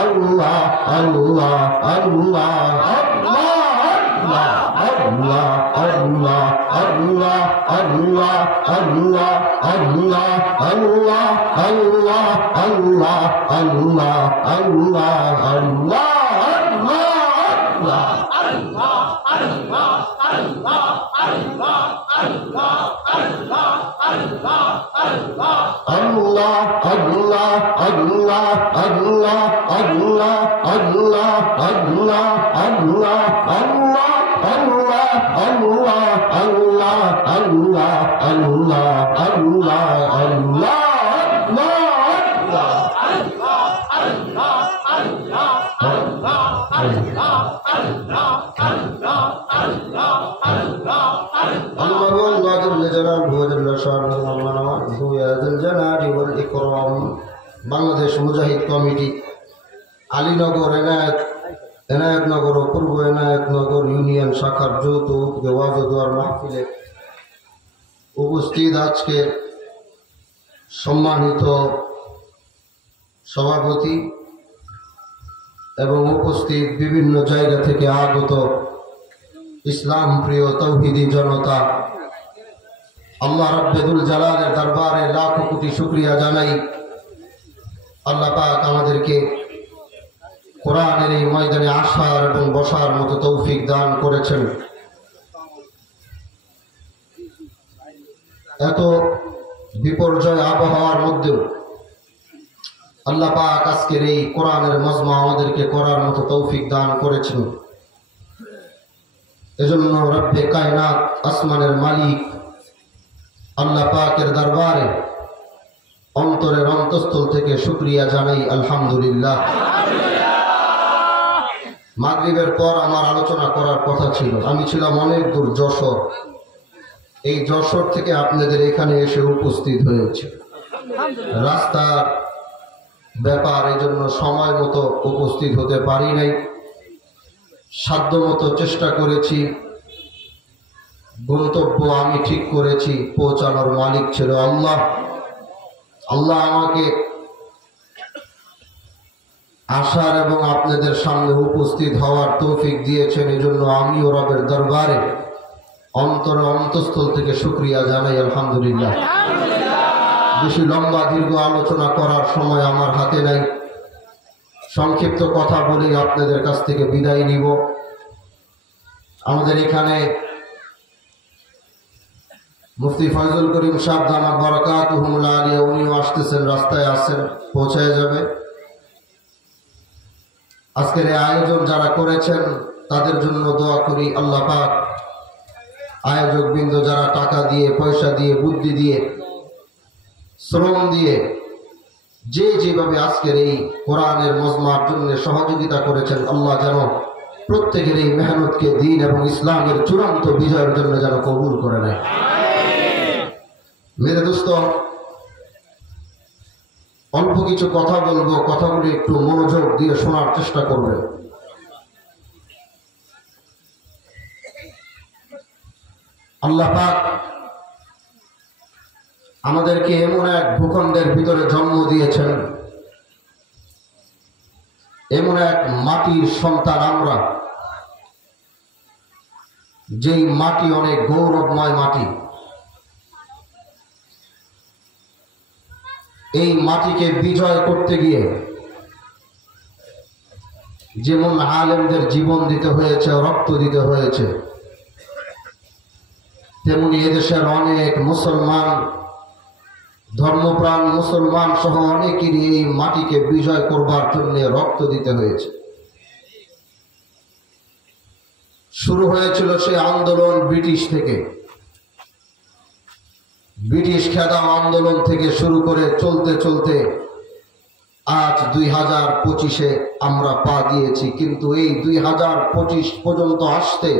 আল্লাহ আল্লাহ আল্লাহ আল্লাহ আল্লাহ আল্লাহ আল্লাহ আল্লাহ আল্লাহ আল্লাহ আল্লাহ আল্লাহ আল্লাহ আল্লাহ আল্লাহ বাংলাদেশ মুজাহিদ committee Alinagar Enayetnagar ও পূর্ব Enayetnagar union শাখার যৌথ ওয়াজ ও দোয়ার মাহফিলে উপস্থিত আজকে সম্মানিত সভাপতি এবং উপস্থিত বিভিন্ন জায়গা থেকে আগত ইসলাম প্রিয় তৌহিদি জনতা, আল্লাহ রাব্বুল জালালের দরবারে লাখো কোটি শুকরিয়া জানাই। আল্লাহ পাক আমাদেরকে কোরআনের এই ময়দানে আসার এবং বসার মতো তৌফিক দান করেছেন। এত বিপর্যয় আবহাওয়ার মধ্যেও আল্লাহ পাক আজকের এই কোরআনের মজমা আমাদেরকে করার মতো তৌফিক দান করেছেন। এজন্য রব্বে কায়নাত আসমানের মালিক আল্লাহ পাকের দরবারে অন্তরের অন্তঃস্থল থেকে শুকরিয়া জানাই, আলহামদুলিল্লাহ। মাগরিবের পর আমার আলোচনা করার কথা ছিল, আমি ছিলাম অনেক দূর যশোর। এই যশোর থেকে আপনাদের এখানে এসে উপস্থিত হয়েছে। রাস্তার ব্যাপার, এই জন্য সময় মতো উপস্থিত হতে পারি নাই। সাধ্য মতো চেষ্টা করেছি, গন্তব্য আমি ঠিক করেছি, পৌঁছানোর মালিক ছিল আল্লাহ। আল্লাহ আমাকে আসার এবং আপনাদের সামনে উপস্থিত হওয়ার তৌফিক দিয়েছেন। এই জন্য আমিও রবের দরবারে অন্তঃস্থল থেকে শুকরিয়া জানাই, আলহামদুলিল্লাহ। বেশি লম্বা দীর্ঘ আলোচনা করার সময় আমার হাতে নাই। সংক্ষিপ্ত কথা বলেই আপনাদের কাছ থেকে বিদায় নিব। আমাদের এখানে মুফতি ফয়জুল করিম সাহেব দামাত বারাকাতুহুল আলিয়া, উনিও আসতেছেন, রাস্তায় আছেন, পৌঁছায় যাবে। আজকের এই আয়োজন যারা করেছেন তাদের জন্য দোয়া করি, আল্লাহ পাক আয়োজক বৃন্দ যারা টাকা দিয়ে, পয়সা দিয়ে, বুদ্ধি দিয়ে, শ্রম দিয়ে যে যেভাবে আজকের এই কোরআনের মজমার জন্য সহযোগিতা করেছেন, আল্লাহ যেন প্রত্যেকের এই মেহনতকে দ্বীন এবং ইসলামের চূড়ান্ত বিজয়ের জন্য যেন কবুল করে নেয়। মেরে দোস্ত, অল্প কিছু কথা বলবো, কথাগুলি একটু মনোযোগ দিয়ে শোনার চেষ্টা করবেন। আল্লাহ পাক আমাদেরকে এমন এক ভূখণ্ডের ভিতরে জন্ম দিয়েছেন, এমন এক মাটির সন্তান আমরা, যেই মাটি অনেক গৌরবময় মাটি। এই মাটিকে বিজয় করতে গিয়ে যেমন আলেমদের জীবন দিতে হয়েছে, রক্ত দিতে হয়েছে, তেমনি এদেশের অনেক মুসলমান, ধর্মপ্রাণ মুসলমান সহ অনেকেরই এই মাটিকে বিজয় করবার জন্য রক্ত দিতে হয়েছে। শুরু হয়েছিল সেই আন্দোলন ব্রিটিশ থেকে, ব্রিটিশ খেদাও আন্দোলন থেকে শুরু করে চলতে চলতে আজ 2025-এ আমরা পা দিয়েছি। কিন্তু এই 2025 পর্যন্ত আসতে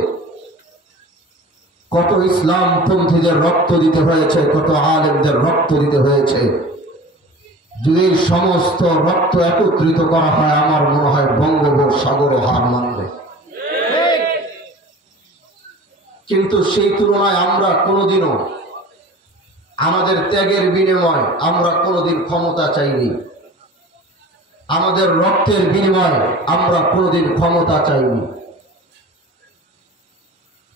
কত ইসলাম পন্থীদের রক্ত দিতে হয়েছে, কত আলেমদের রক্ত দিতে হয়েছে। যদি এই সমস্ত রক্ত একত্রিত করা হয়, আমার মনে হয় বঙ্গোপসাগরও হার মানবে। কিন্তু সেই তুলনায় আমরা কোনোদিনও আমাদের ত্যাগের বিনিময় আমরা কোনোদিন ক্ষমতা চাইনি। আমাদের রক্তের বিনিময়ে আমরা কোনোদিন ক্ষমতা চাইনি।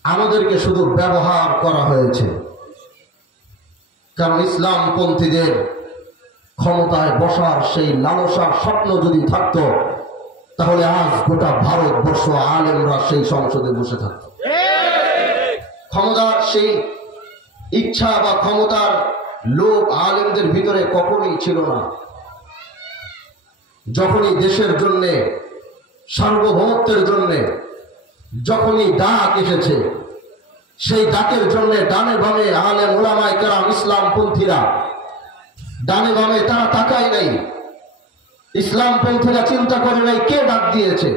আমাদেরকে শুধু ব্যবহার করা হয়েছে। কারণ ইসলামপন্থীদের ক্ষমতায় বসার সেই লালসার স্বপ্ন যদি থাকতো, তাহলে আজ গোটা ভারতবর্ষ আলেমরা সেই সংসদে বসে থাকত। ক্ষমতার সেই ইচ্ছা বা ক্ষমতার লোভ আলেমদের ভিতরে কখনোই ছিল না। যখনই দেশের জন্য, সার্বভৌমত্বের জন্য যখনই ডাক এসেছে, সেই ডাকের জন্য ডানে বামে আলেম ওলামায়ে কেরাম ইসলামপন্থীরা ডানে বামে তারা তাকায় নাই। ইসলামপন্থীরা চিন্তা করে নাই কে ডাক দিয়েছে,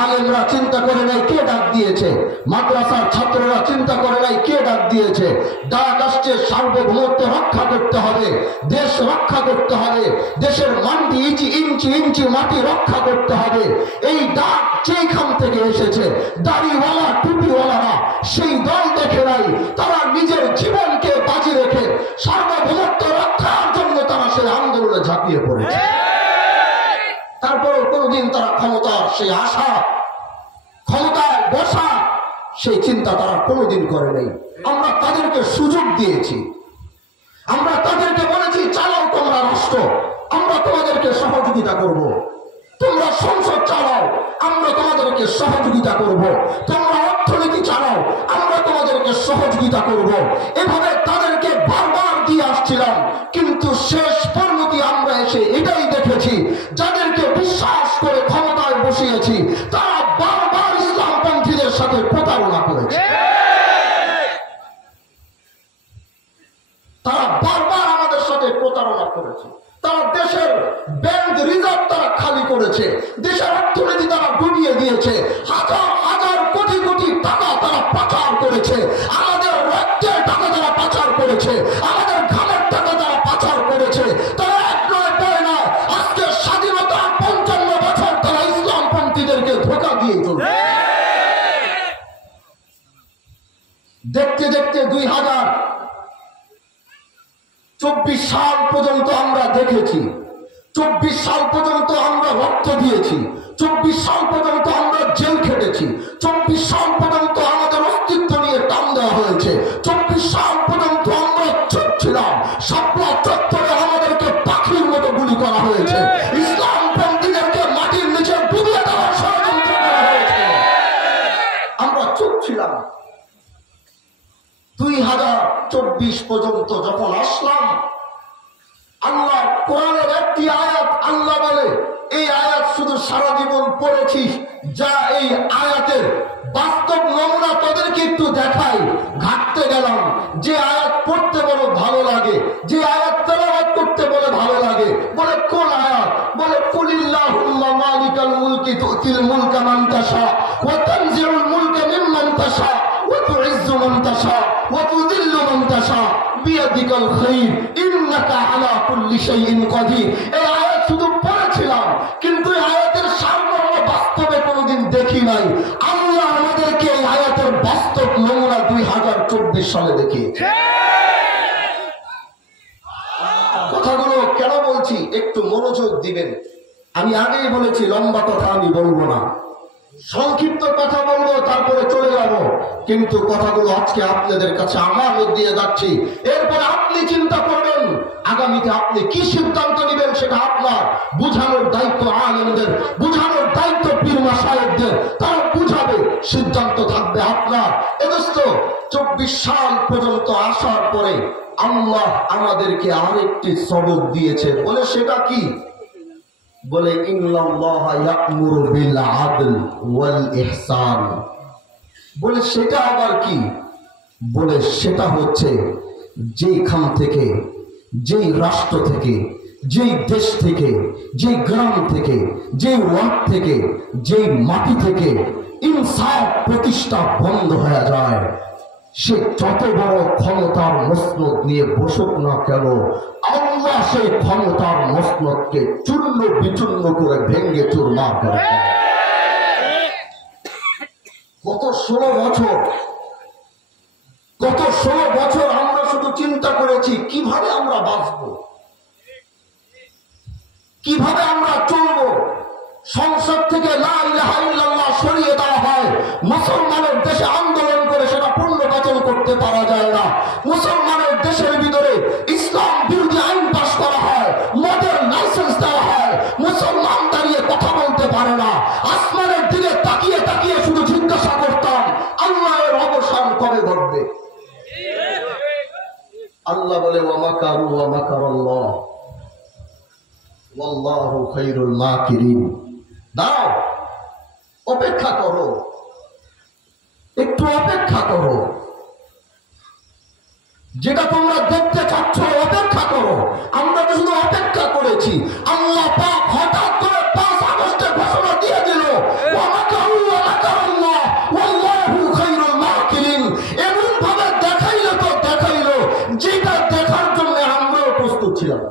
আলেমরা চিন্তা করে নাই কে ডাক দিয়েছে, মাদ্রাসার ছাত্ররা চিন্তা করে নাই কে ডাক দিয়েছে। ডাক আসছে সার্বভৌমত্ব রক্ষা করতে হবে, দেশ রক্ষা করতে হবে, দেশের মাটি ইঞ্চি ইঞ্চি ইঞ্চি মাটি রক্ষা করতে হবে। এই ডাক যেখান থেকে এসেছে, দাড়িওয়ালা টুপিওয়ালারা সেই দল দেখে নাই, তারা নিজের জীবনকে বাজি রেখে সার্বভৌমত্ব রক্ষার জন্য তারা সেই আন্দোলনে ঝাঁপিয়ে পড়েছে। তারপরে কোনদিন তারা ক্ষমতার সেই আশা, ক্ষমতায় বসা সেই চিন্তা তারা কোনোদিন করে নাই। আমরা তাদেরকে সুযোগ দিয়েছি, আমরা তাদেরকে বলেছি চালাও তোমরা রাষ্ট্র, আমরা তোমাদেরকে সহযোগিতা করব। তোমরা সংসদ চালাও, আমরা তোমাদেরকে সহযোগিতা করব। তোমরা অর্থনীতি চালাও, আমরা তোমাদেরকে সহযোগিতা করব। এভাবে তাদেরকে বারবার দিয়ে আসছিলাম, কিন্তু শেষ পরিণতি আমরা এসে এটাই দেখেছি, যাদেরকে বিশ্বাস করে ক্ষমতায় বসিয়েছি তারা বারবার ইসলামপন্থীদের সাথে প্রতারণা করেছে। তারা বারবার আমাদের সাথে প্রতারণা করেছে। তারা দেশের ব্যাংক রিজার্ভ তারা খালি করেছে, দেশের অর্থনীতি তারা ডুবিয়ে দিয়েছে, হাজার হাজার কোটি কোটি টাকা তারা পাচার করেছে, আমাদের রক্তের টাকা তারা পাচার করেছে, আমাদের ঘামের টাকা তারা পাচার করেছে। তারা এক নয় নয় নয়, আজকে স্বাধীনতার ৫৫ বছর তারা ইসলামপন্থীদেরকে ধোঁকা দিয়ে চলছে। দেখতে দেখতে ২০২৪ সাল পর্যন্ত আমরা দেখেছি, ২৪ সাল পর্যন্ত আমরা রক্ত দিয়েছি, ২৪ সাল পর্যন্ত আমরা জেল খেটেছি, ২৪ সাল পর্যন্ত আমাদের অস্তিত্ব নিয়ে টান দেওয়া হয়েছে, ২৪ সাল পর্যন্ত আমরা চুপ ছিলাম। শাপলা চত্বরে আমাদেরকে পাখির মতো গুলি করা হয়েছে, ইসলামপন্থীদেরকে মাটির নিচে ডুবিয়ে দেওয়ার ষড়যন্ত্র করা হয়েছে, আমরা চুপ ছিলাম। ২০২৪ পর্যন্ত যখন আসলাম, আল্লাহ কোরআনের একটি আয়াত আল্লাহ বলে, এই আয়াত শুধু সারা জীবন পড়েছিস, যা এই আয়াতের বাস্তব নমুনা তোদেরকে একটু দেখাই। ঘাটতে গেলাম, যে আয়াত পড়তে বড় ভালো লাগে, যে আয়াত তেলাওয়াত করতে বলে ভালো লাগে, বলে কোন আয়াত? বলে কুলিল্লাহুম্মা মালিকাল মুলকি তুতিল মুলকা মান তাশা ওয়া তানজিউল মুলকা মিম্মান তাশা ওয়া তুইজ্জু মান তাশা ওয়া তুযিল্লু মান তাশা বিয়াদিকাল খায়র ইন্নাকা আলা কুল্লি শাইইন কাদির। এই আয়াত শুধু পড়েছিলাম, কিন্তু এই আয়াতের সারমর্ম বাস্তবে কোনোদিন দেখি নাই। আল্লাহ আমাদেরকে এই আয়াতের বাস্তব নমুনা ২০২৪ সালে দেখিয়েছে। কথাগুলো কেন বলছি একটু মনোযোগ দিবেন। আমি আগেই বলেছি লম্বা কথা আমি বলবো না, সংক্ষিপ্ত কথা বলবো, তারপরে চলে যাব। কিন্তু কথাগুলো আজকে আপনাদের কাছে আমার দিয়ে যাচ্ছি, এরপরে আপনি চিন্তা করবেন আগামীতে আপনি কি সিদ্ধান্ত নেবেন, সেটা আপনার। বুঝানোর দায়িত্ব আলেমদের, বুঝানোর দায়িত্ব পীর মাশায়েখদের, তারা বুঝাবে, সিদ্ধান্ত থাকবে আপনার। এ দোস্ত, ২৪ সাল পর্যন্ত আসার পরে আল্লাহ আমাদেরকে আরেকটি সবক দিয়েছে। বলে সেটা কি? বলে ইন্নাল্লাহা ইয়া'মুরু বিল আদল ওয়াল ইহসান। বলে সেটা আবার কি? বলে সেটা হচ্ছে যেখান থেকে, যেই রাষ্ট্র থেকে, যেই দেশ থেকে, যেই গ্রাম থেকে, যেই ওয়ার্ড থেকে, যেই মাটি থেকে ইনসাফ প্রতিষ্ঠা বন্ধ হয়ে যায়, সে যত বড় ক্ষমতার মসনদ নিয়ে বসুক না কেন, আল্লাহ সেই ক্ষমতার মসনদকে চূর্ণ বিচূর্ণ করে ভেঙ্গে চুরমার করে। গত ১৬ বছর আমরা শুধু চিন্তা করেছি কিভাবে আমরা বাঁচব, কিভাবে আমরা চলবো? সংসদ থেকে লা ইলাহা ইল্লাল্লাহ সরিয়ে দেওয়া হয়, মুসলমানের দেশে আন্দোলন করে সেটা পুনর্বাচন করতে পারা যায় না। মুসলমানের দেশের ভিতরে ইসলাম বিরোধী আইন পাশ করা হয়, মদের লাইসেন্স দেওয়া হয়, মুসলমান দাঁড়িয়ে কথা বলতে পারে না। আসমানের দিকে তাকিয়ে তাকিয়ে শুধু জিজ্ঞাসা করতাম, আল্লাহর অবসান কবে ঘটবে? আল্লাহ বলে ওয়া মাকারু ওয়া মাকারাল্লাহ ওয়াল্লাহু খায়রুল মাকিরিন। দাও, অপেক্ষা করো, একটু অপেক্ষা করো। যেটা তোমরা দেখতে চাচ্ছ অপেক্ষা করো। আমরা তো শুধু অপেক্ষা করেছি। আল্লাহ পাক হঠাৎ করে 5 আগস্টে ঘোষণা দিয়ে দিল ওয়া মাকারু ওয়া মাকারাল্লাহ ওয়াল্লাহু খায়রুল মাকিরিন। এমন ভাবে দেখাইলো তো দেখাইলো, যেটা দেখার জন্য আমরাও প্রস্তুত ছিলাম।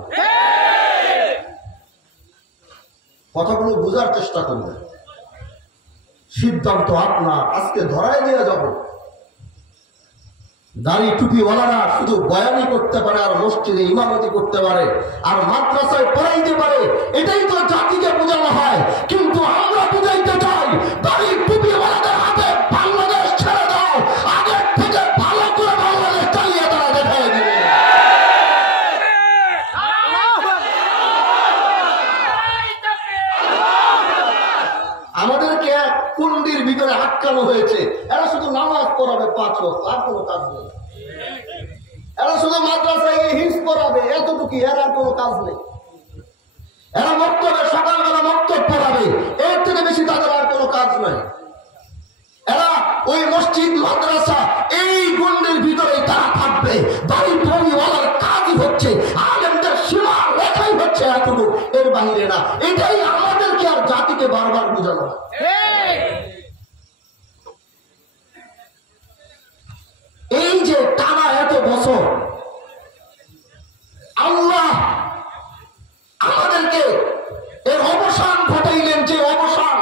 কথাগুলো বোঝার চেষ্টা করবেন। সিদ্ধান্ত আপনার। আজকে ধরাই দিয়ে যাব। দাড়ি টুপিওয়ালারা শুধু বয়ানি করতে পারে, আর মসজিদে ইমামতি করতে পারে, আর মাদ্রাসায় পড়াইতে পারে। এটাই তো জাতিকে বোঝানো হয়। কিন্তু আমরা বুঝাইতে চাই, দাড়ি টুপিওয়ালাদের হাতে বাংলাদেশ ছেড়ে দাও, আগের থেকে ভালো করে বাংলাদেশ চালিয়ে তারা দেখাই দিবে। আমাদেরকে এক কুণ্ডির ভিতরে আটকানো হয়েছে। এরা শুধু নামাজ পড়াবে 5 ওয়াক্ত, আর কোনো কাজ নেই। এরা শুধু মাদ্রাসায় হিফজ পড়াবে, এতটুকু, এর আর কোনো কাজ নেই। এরা মক্তবে সকালবেলা মক্তব পড়াবে, এর থেকে বেশি তাদের আর কোনো কাজ নাই। এরা ওই মসজিদ মাদ্রাসা এই কুণ্ডির ভিতরে তারা থাকবে। দাড়ি টুপিওয়ালার কাজই হচ্ছে, আলেমদের সীমা রেখাই হচ্ছে এতটুকু, এর বাহিরে না। এটাই আমাদেরকে আর জাতিকে বারবার বোঝানো হয়। এই যে টানা এত বছর আল্লাহ আমাদেরকে এর অবসান ঘটাইলেন, যে অবসান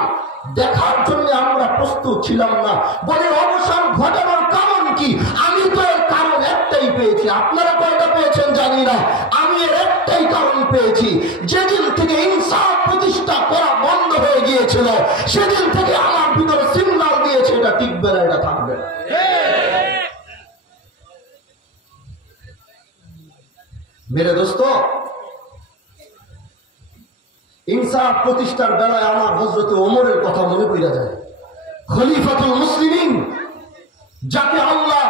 দেখার জন্য আমরা প্রস্তুত ছিলাম না। বলে অবসান ঘটানোর কারণ কি? আমি তো এর কারণ একটাই পেয়েছি। আপনারা কয়টা পেয়েছেন জানি না, আমি এর একটাই কারণ পেয়েছি। যেদিন থেকে ইনসাফ প্রতিষ্ঠা করা বন্ধ হয়ে গিয়েছিল, সেদিন থেকে আমার ভিতরে সিগন্যাল দিয়েছে এটা টিকবে না, এটা থাকবে না। মেরে দোস্ত, ইনসাফ প্রতিষ্ঠার বেলায় আমার হযরত ওমরের কথা মনে পড়ে যায়। খলিফাতুল মুসলিমিন, যাকে আল্লাহ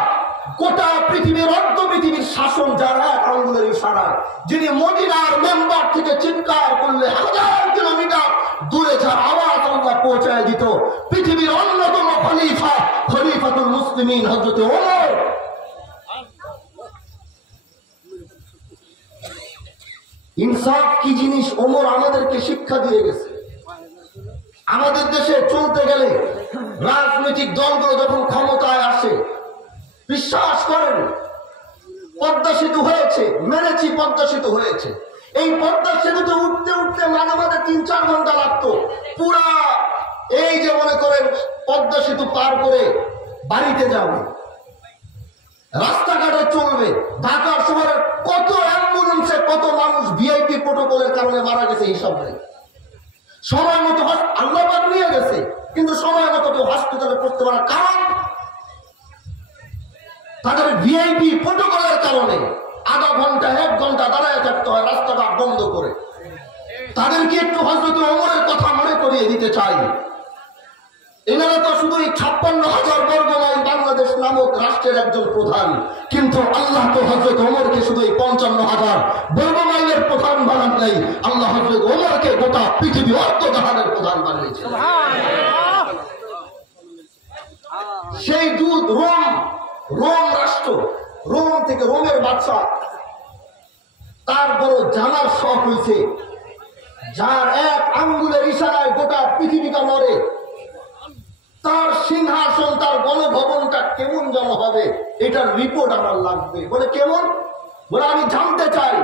গোটা পৃথিবীর, অর্ধ পৃথিবীর শাসন যার এক আঙ্গুলের ইশারায়, যিনি মদিনার মেম্বার থেকে চিৎকার করলে 1000 কিলোমিটার দূরে যার আওয়াজ আল্লাহ পৌঁছায় দিত, পৃথিবীর অন্যতম খলিফা, খলিফাতুল মুসলিমিন হযরত ওমর। ইনসাফ কি জিনিস ওমর আমাদেরকে শিক্ষা দিয়ে গেছে। আমাদের দেশে চলতে গেলে রাজনৈতিক দলগুলো যখন ক্ষমতায় আসে, বিশ্বাস করেন পদ্মা সেতু হয়েছে, মেনেছি পদ্মা সেতু হয়েছে। এই পদ্মা সেতুতে উঠতে উঠতে মাঝে মাঝে 3-4 ঘন্টা লাগতো। পুরা এই যে মনে করেন পদ্মা সেতু পার করে বাড়িতে যাবে, রাস্তাঘাটে চলবে। ঢাকার শহরের কত অ্যাম্বুলেন্সে কত মানুষ ভিআইপি প্রোটোকলের কারণে মারা গেছে, হিসাব নেই। সময় মতো আল্লাহ পাক নিয়ে গেছে, কিন্তু সময় মতো কেউ হসপিটালে পড়তে পারে, কারণ তাদের ভিআইপি প্রোটোকলের কারণে আধা ঘন্টা 1 ঘন্টা দাঁড়ায় থাকতে হয় রাস্তাঘাট বন্ধ করে। তাদেরকে একটু হযরত ওমরের কথা মনে করিয়ে দিতে চাই। এনারা তো শুধু 56,000 বর্গ মাইল বাংলাদেশ নামক রাষ্ট্রের একজন প্রধান, কিন্তু আল্লাহ তো হযরত ওমরকে শুধু 55,000 বর্গ মাইলের প্রধান বানান নাই। আল্লাহ হযরত ওমরকে গোটা পৃথিবী অর্থজাহানের প্রধান বানিয়েছেন। সেই দূত রোম রাষ্ট্র, রোম থেকে রোমের বাদশা, তার বড় জানার শখ হয়েছে, যার এক আঙ্গুলের ইশারায় গোটা পৃথিবীটা নড়ে। তার সিংহাসন, তার গণভবনটা কেমন যেন হবে, এটার রিপোর্ট আমার লাগবে। বলে কেমন? বলে আমি জানতে চাই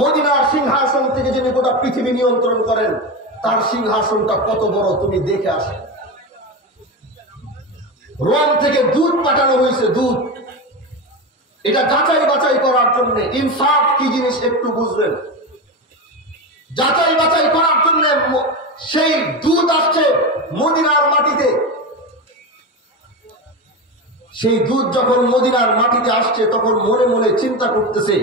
মদিনার সিংহাসন থেকে যিনি গোটা পৃথিবী নিয়ন্ত্রণ করেন, তার সিংহাসনটা কত বড়, তুমি দেখে আসো। রোম থেকে দূত পাঠানো হয়েছে, দূত। এটা যাচাই বাছাই করার জন্য। ইনসাফ কি জিনিস একটু বুঝবেন। যাচাই বাছাই করার জন্য সেই দূত আসছে মদিনার মাটিতে। সেই দূত যখন মদিনার মাটিতে আসছে তখন মনে মনে চিন্তা করতেছে,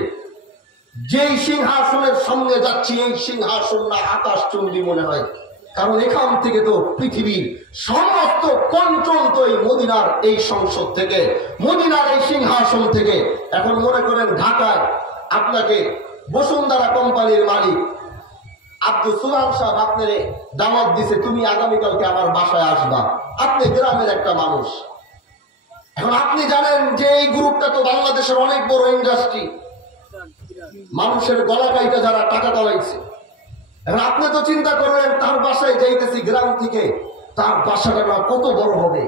যেই সিংহাসনের সঙ্গে যাচ্ছি এই সিংহাসন না আকাশ চুম্বি মনে হয়, কারণ এখান থেকে তো পৃথিবীর সমস্ত কন্ট্রোল তো এই মদিনার এই সংসদ থেকে, মদিনার এই সিংহাসন থেকে। এখন মনে করেন ঢাকায় আপনাকে বসুন্ধরা কোম্পানির মালিক আব্দুল সুলাম সাহেব আপনার দাওয়াত দিছে, তুমি আগামীকালকে আমার বাসায় আসবা। আপনি গ্রামের একটা মানুষ, এখন আপনি জানেন যে এই গ্রুপটা তো বাংলাদেশের অনেক বড় ইন্ডাস্ট্রি, মানুষের গলা কাইটা যারা টাকা কামাইছে। এখন আপনি তো চিন্তা করলেন তার বাসায় যাইতেছি গ্রাম থেকে, তার বাসাটা না কত বড় হবে,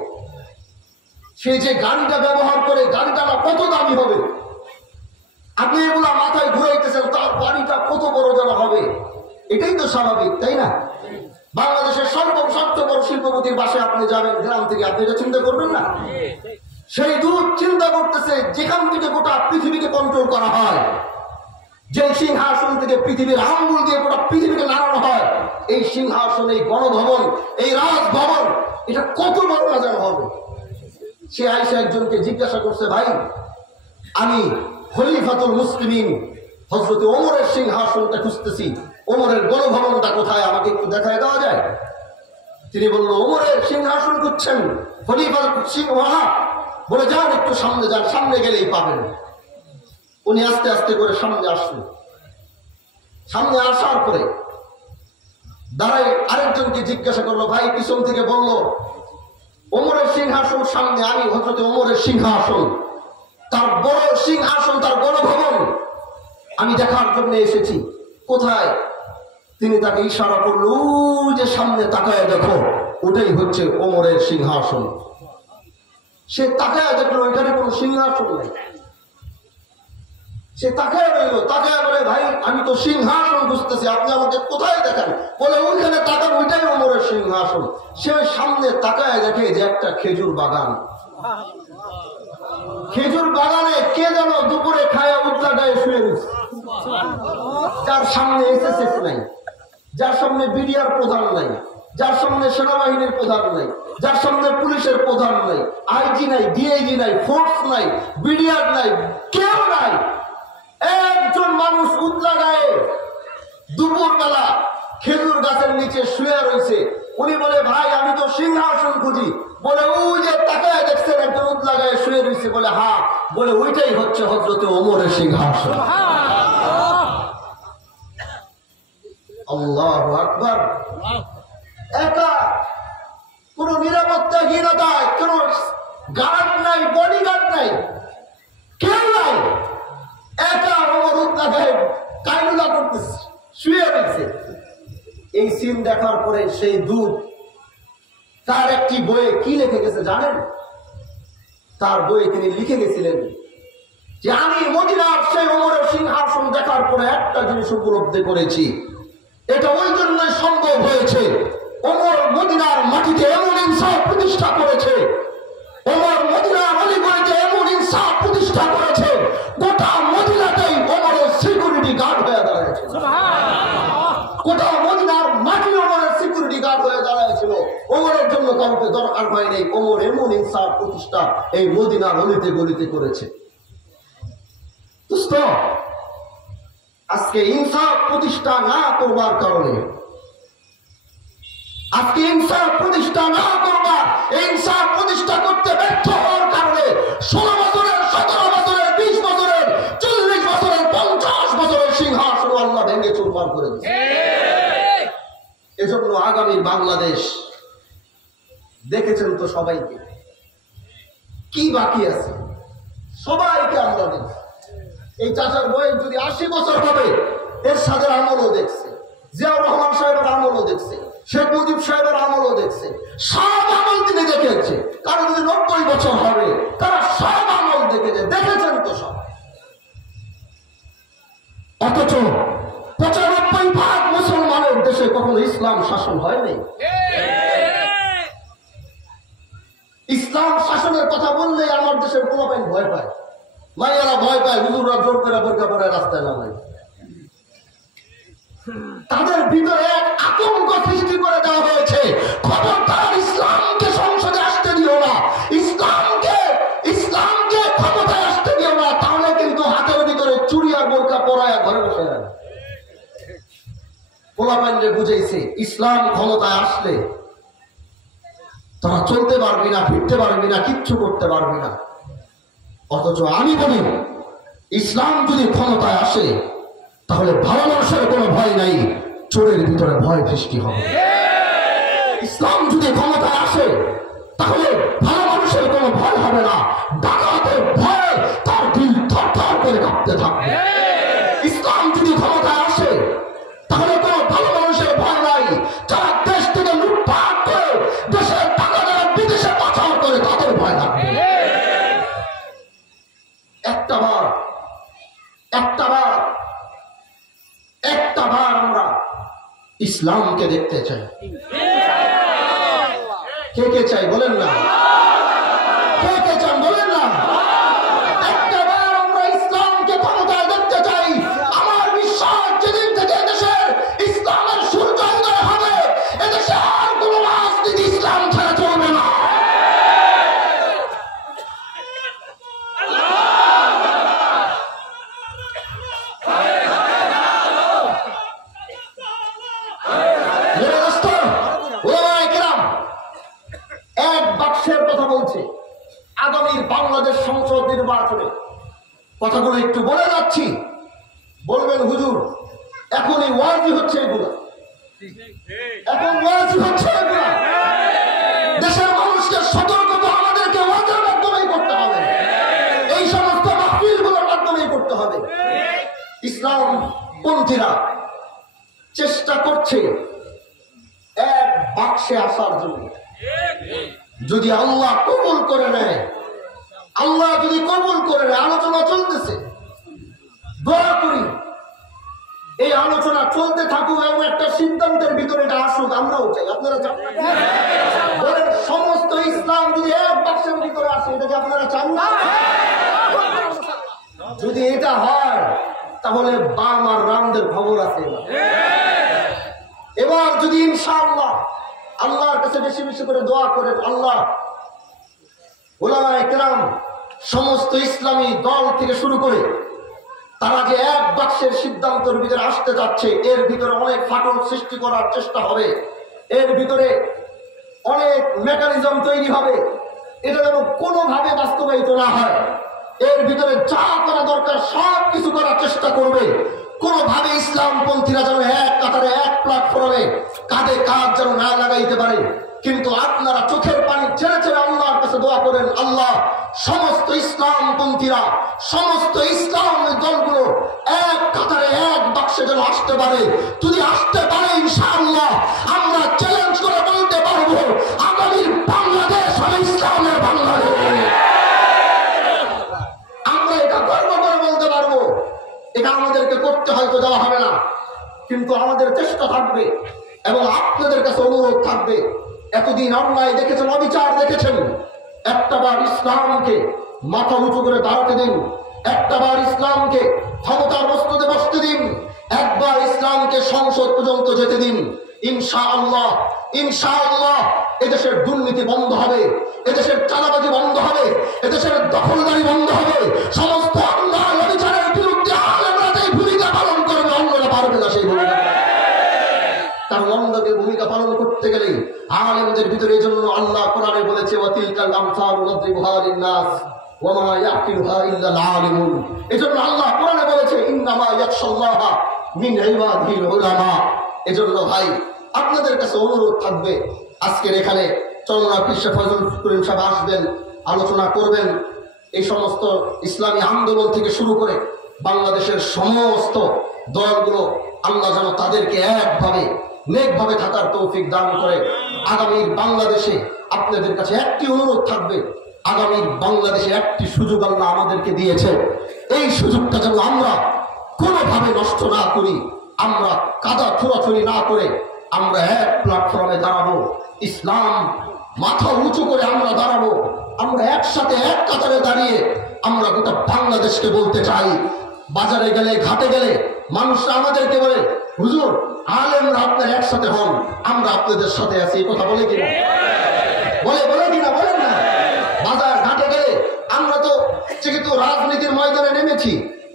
সে যে গাড়িটা ব্যবহার করে গাড়িটা না কত দামি হবে। আপনি এগুলা মাথায় ঘুরাইতেছেন, তার বাড়িটা কত বড় যেন হবে। এটাই তো স্বাভাবিক, তাই না? বাংলাদেশের সবচেয়ে বড় শিল্পপতির বাসায় আপনি যাবেন গ্রাম থেকে, আপনি এটা চিন্তা করবেন না? সেই দূত চিন্তা করতেছে যেখান থেকে গোটা পৃথিবীকে কন্ট্রোল করা হয়, যে সিংহাসন থেকে পৃথিবীর আঙ্গুল দিয়ে গোটা পৃথিবীকে নাড়ানো হয়, এই সিংহাসন, এই গণভবন, এই রাজভবন, এটা কত বড় যেন হবে। সে আয়েশা একজনকে জিজ্ঞাসা করছে, ভাই আমি খলিফাতুল মুসলিমিন হযরত ওমরের সিংহাসনটা খুঁজতেছি, ওমরের গণভবনটা কোথায়, আমাকে একটু দেখায় দেওয়া যায়? তিনি বলল, ওমরের সিংহাসন খুঁজছেন, খলিফা বলে যান একটু সামনে যান, সামনে গেলেই পাবেন। উনি আস্তে আস্তে করে সামনে আসলেন। সামনে আসার পরে দাঁড়ায় আরেকজনকে জিজ্ঞাসা করলো, ভাই পিছন থেকে বলল, ওমরের সিংহাসন সামনে, আমি হযরত ওমরের সিংহাসন, তার বড় সিংহাসন, তার গণভবন আমি দেখার জন্য এসেছি। কোথায়? তিনি তাকে ইশারা করল, যে সামনে তাকায় দেখো, ওটাই হচ্ছে ওমরের সিংহাসন। সে তাকায় দেখলো এখানে কোনো সিংহাসন নেই। সে তাকায় রইল, তাকায় বলে, ভাই আমি তো সিংহাসন খুঁজতেছি, আপনি আমাকে কোথায় দেখান? বলে ওইখানে তাকান, ওইটাই ওমরের সিংহাসন। সে সামনে তাকায় দেখে যে একটা খেজুর বাগান। খেজুর বাগানে কে যেন দুপুরে খায়া উতলা গায়ে শুয়ে রয়েছে, যার সামনে এসএসএফ নাই, যার সামনে বিডিআর প্রধান নাই, যার সামনে সেনাবাহিনীর প্রধান নাই, যার সামনে পুলিশের প্রধান নাই, আইজি নাই, ডিআইজি নাই, ফোর্স নাই, বিডিআর নাই, কেউ নাই। একজন মানুষ উতলা গায়ে দুপুর বেলা খেজুর গাছের নিচে শুয়ে রয়েছে। উনি বলে, ভাই আমি তো সিংহাসন খুঁজি। বলে ওই যে তাকায় দেখছেন একজন উতলা গায়ে শুয়ে রয়েছে? বলে হ্যাঁ। বলে ওইটাই হচ্ছে হযরত ওমরের সিংহাসন। আল্লাহু আকবার। একা, কোন নিরাপত্তাহীনতায়, কোন গার্ড নাই, বডিগার্ড নাই, কেউ নাই, একা ওমর উতলা গায়ে কায়রুলা করতেছে, শুয়ে রয়েছে। এই সিন দেখার পরে সেই দূত তার একটি বইয়ে কি লিখে গেছে জানেন? তার বইয়ে তিনি লিখে গেছিলেন যে আমি মদিনার সেই ওমরের সিংহাসন দেখার পরে একটা জিনিস উপলব্ধি করেছি, এটা ওই জন্যই সম্ভব হয়েছে, ওমর মদিনার মাটিতে এমন ইনসাফ প্রতিষ্ঠা করেছে, ওমর মদিনার অলিগলিতে এমন ইনসাফ প্রতিষ্ঠা করেছে, গোটা মদিনাতেই ওমরের সিকিউরিটি গার্ড হয়ে দাঁড়িয়েছে। গোটা মদিনার মাটি ওমরের সিকিউরিটি গার্ড হয়ে দাঁড়িয়েছিল। ওমরের জন্য কাউকে দরকার হয় নাই। ওমর এমন ইনসাফ প্রতিষ্ঠা এই মদিনার অলিতে গলিতে করেছে। দোস্ত, আজকে ইনসাফ প্রতিষ্ঠা না করবার কারণে, আজকে ইনসাফ প্রতিষ্ঠা না করবার, ইনসাফ প্রতিষ্ঠা করতে ব্যর্থ হওয়ার কারণে 16 বছরের, 17 বছরের, 20 বছরের, 40 বছরের, 50 বছরের সিংহাসন আল্লাহ ভেঙে চুরমার করে দিয়েছে। এজন্য আগামীর বাংলাদেশ দেখেছেন তো সবাইকে, কি বাকি আছে সবাইকে আমরা দেখছি। এই চাচার বয়স যদি 80 বছর হবে, এর সাথে আমলও দেখছে, জিয়াউর রহমান সাহেবের আমলও দেখছে, শেখ মুজিব সাহেবের আমলও দেখছে, সব আমল তিনি দেখেছে। কারো যদি 90 বছর হবে, তারা সব আমল দেখেছে, দেখেছেন তো সব। অথচ 95% মুসলমানের দেশে কখনো ইসলাম শাসন হয়নি। ইসলাম শাসনের কথা বললে আমার দেশের পোলাপাইন ভয় পায়, মাইয়ারা ভয় পায়, হুজুররা জোর করে বোরকা পরে রাস্তায় নামায়। তাদের ভিতরে এক আতঙ্ক সৃষ্টি করে দেওয়া হয়েছে, খবরদার ইসলামকে সংসদে আসতে দিও না, ইসলামকে ক্ষমতায় আসতে দিও না, তাহলে কিন্তু হাতের ভিতরে চুড়ি আর বোরকা পরায়া ঘরে বসে যাবে। পোলাপান্ডে বুঝাইছে ইসলাম ক্ষমতায় আসলে তোরা চলতে পারবি না, ফিরতে পারবি না, কিচ্ছু করতে পারবি না। অথচ আমি বলি ইসলাম যদি ক্ষমতায় আসে তাহলে ভালো মানুষের কোনো ভয় নাই, চোরের ভিতরে ভয় সৃষ্টি হবে। ইসলাম যদি ক্ষমতায় আসে তাহলে ভালো মানুষের কোনো ভয় হবে না, ডাকাতের ভয় তার দিল থরথর করে কাঁপতে থাকবে। ইসলাম যদি ক্ষমতায় আসে তাহলে কোনো ভালো মানুষের ভয় নাই, যারা দেশ থেকে লুটপাট করে দেশের টাকা দ্বারা বিদেশে পাচার করে তাদের ভয় থাকবে। একটা বার আমরা ইসলামকে দেখতে চাই। কে কে চাই বলেন না? কে কে চান বলেন না? একটা বার আমরা ইসলামকে ক্ষমতায় দেখতে চাই। আমার বিশ্বাস যেদিন থেকে দেশের ইসলামের সূর্য উদয় হবে এদেশে আর কোনো রাজনীতি ইসলাম ছাড়া চলবে না। এক বাক্সের কথা বলছে আগামীর বাংলাদেশ সংসদ নির্বাচনে, কথাগুলো একটু বলে যাচ্ছি, বলবেন হুজুর এখনই ওয়াজি হচ্ছে এগুলো, এখন ওয়াজি হচ্ছে এগুলো। দেশের মানুষকে সতর্কতা আমাদেরকে ওয়াজের মাধ্যমেই করতে হবে, এই সমস্ত মাহফিলগুলোর মাধ্যমেই করতে হবে। ইসলাম পন্থীরা চেষ্টা করছে এক বাক্সে আসার জন্য। যদি আল্লাহ কবুল করে নেয়, আল্লাহ যদি কবুল করে নেয়, আলোচনা চলতেছে, দোয়া করি এই আলোচনা চলতে থাকুক এবং একটা সিদ্ধান্তের ভিতরে এটা আসুক। আমরাও চাই, আপনারা চান না? বলেন সমস্ত ইসলাম যদি এক বাক্সের ভিতরে আসে, এটা কি আপনারা চান না? যদি এটা হয় তাহলে বাম আর রামদের খবর আছে। এবার যদি ইনশাআল্লাহ আল্লাহর কাছে বেশি বেশি করে দোয়া করেন, আল্লাহ উলামায়ে কেরাম সমস্ত ইসলামী দল থেকে শুরু করে তারা যে এক বাক্সের সিদ্ধান্তের ভিতরে আসতে যাচ্ছে, এর ভিতরে অনেক ফাটল সৃষ্টি করার চেষ্টা হবে, এর ভিতরে অনেক মেকানিজম তৈরি হবে, এটা যেন কোনোভাবে বাস্তবায়িত না হয়। এর ভিতরে যা করা দরকার সব কিছু করার চেষ্টা করবে, কোনোভাবে ইসলামপন্থীরা যেন এক কাতারে এক প্ল্যাটফর্মে কাঁধে কাঁধ যেন না লাগাইতে পারে। কিন্তু আপনারা চোখের পানি ছেড়ে ছেড়ে আল্লাহর কাছে দোয়া করেন, আল্লাহ সমস্ত ইসলামপন্থীরা সমস্ত ইসলামের দলগুলো এক কাতারে এক বাক্সে যেন আসতে পারে। যদি আসতে পারে ইনশাআল্লাহ আমরা চ্যালেঞ্জ করে বলতে পারবো আগামীর বাংলাদেশ হবে ইসলামের বাংলাদেশ। আমরা এটা গর্ব করে বলতে পারবো। এটা আমাদেরকে করতে হয়তো দেওয়া হবে না, কিন্তু আমাদের চেষ্টা থাকবে এবং আপনাদের কাছে অনুরোধ থাকবে। এতদিন অন্যায় দেখেছেন, অবিচার দেখেছেন, একটাবার ইসলামকে মাথা উঁচু করে দাঁড়াতে দিন, একটাবার ইসলামকে ক্ষমতার বস্তুতে বসতে দিন, একবার ইসলামকে সংসদ পর্যন্ত যেতে দিন। ইনশাআল্লাহ ইনশাআল্লাহ এদেশের দুর্নীতি বন্ধ হবে, এদেশের চাঁদাবাজি বন্ধ হবে, এদেশের দখলদারি বন্ধ হবে। সমস্ত অন্যায় অবিচারের বিরুদ্ধে আলেমরা যে ভূমিকা পালন করবে অন্যরা পারবে না সেই ভূমিকা। কারণ অন্যদের ভূমিকা পালন করতে গেলে আলেমদের ভিতরে, এই জন্য আল্লাহ কোরআনে বলেছে ওয়াতিলকাল আমসালু নাদরিবুহা লিন-নাস ওয়া মা ইয়াকিলুহা ইল্লাল আলিমুন। এজন্য আল্লাহ কোরআনে বলেছে ইন্নামা ইয়াখশাল্লাহা মিন ইবাদিহিল উলামা। এজন্য ভাই আপনাদের কাছে অনুরোধ থাকবে, আজকের এখানে চলনা পীর ফজলুল করিম সাহেব আসবেন, আলোচনা করবেন। এই সমস্ত ইসলামী আন্দোলন থেকে শুরু করে বাংলাদেশের সমস্ত দলগুলো আল্লাহ যেন তাদেরকে একভাবে নেকভাবে থাকার তৌফিক দান করে। আগামীর বাংলাদেশে আপনাদের কাছে একটি অনুরোধ থাকবে, আগামীর বাংলাদেশে একটি সুযোগ আল্লাহ আমাদেরকে দিয়েছে, এই সুযোগটা যেন আমরা কোনোভাবে নষ্ট না করি, আমরা কাদা ছোড়াছুড়ি না করে আমরা এক প্ল্যাটফর্মে দাঁড়াবো, ইসলাম মাথা উঁচু করে আমরা দাঁড়াবো। আমরা একসাথে এক কাতারে দাঁড়িয়ে আমরা গোটা বাংলাদেশকে বলতে চাই। বাজারে গেলে ঘাটে গেলে মানুষরা আমাদেরকে বলে হুজুর আলেমরা আপনার একসাথে হন, আমরা আপনাদের সাথে আছি, এই কথা বলে কিনা? বলে কিনা? বলেন না। বাজার ঘাটে গেলে আমরা তো যেহেতু রাজনীতির ময়দানে নেমেছি,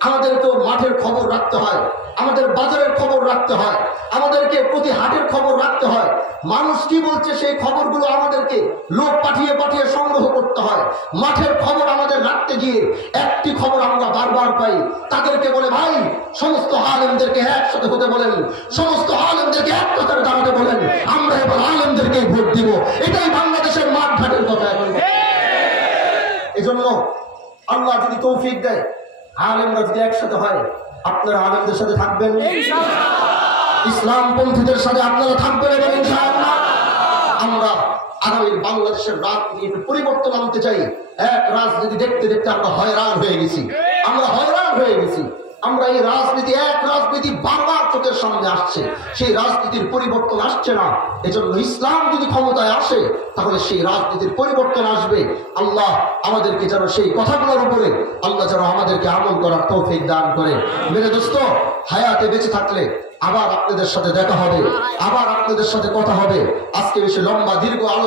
আমাদের তো মাঠের খবর রাখতে হয়, আমাদের বাজারের খবর রাখতে হয়, আমাদেরকে প্রতি হাটের খবর রাখতে হয়। মানুষ কি বলছে সেই খবরগুলো আমাদেরকে লোক পাঠিয়ে পাঠিয়ে সংগ্রহ করতে হয়। মাঠের খবর আমাদের রাখতে গিয়ে একটি খবর আমরা বারবার পাই, তাদেরকে বলে ভাই সমস্ত আলেমদেরকে একসাথে হতে বলেন, সমস্ত আলেমদেরকে এক কথায় দাঁড়াতে বলেন, আমরা এবার আলেমদেরকে ভোট দিব। এটাই বাংলাদেশের মাঠ ঘাটের কথা এখন। এজন্য আল্লাহ যদি তৌফিক দেয়, আলেমরা যদি একসাথে হয়, আপনারা আলেমদের সাথে থাকবেন, ইসলাম পন্থীদের সাথে আপনারা থাকবেন এবং ইনশাআল্লাহ আমরা আগামীর বাংলাদেশের রাজনীতি পরিবর্তন আনতে চাই। এক রাজনীতি দেখতে দেখতে আমরা হয়রান হয়ে গেছি, আমরা এই রাজনীতি, এক রাজনীতি বারবার চোখের সামনে আসছে, সেই রাজনীতির পরিবর্তন আসছে না। এজন্য ইসলাম যদি ক্ষমতায় আসে তাহলে সেই রাজনীতির পরিবর্তন আসবে। আল্লাহ আমাদেরকে যেন সেই কথাগুলোর উপরে আল্লাহ যেন আমাদেরকে আমল করার তৌফিক দান করে। মেরে দোস্ত, হায়াতে বেঁচে থাকলে আবার আপনাদের সাথে দেখা হবে, আবার আপনাদের সাথে কথা হবে। আজকে বেশি লম্বা দীর্ঘ আলোচনা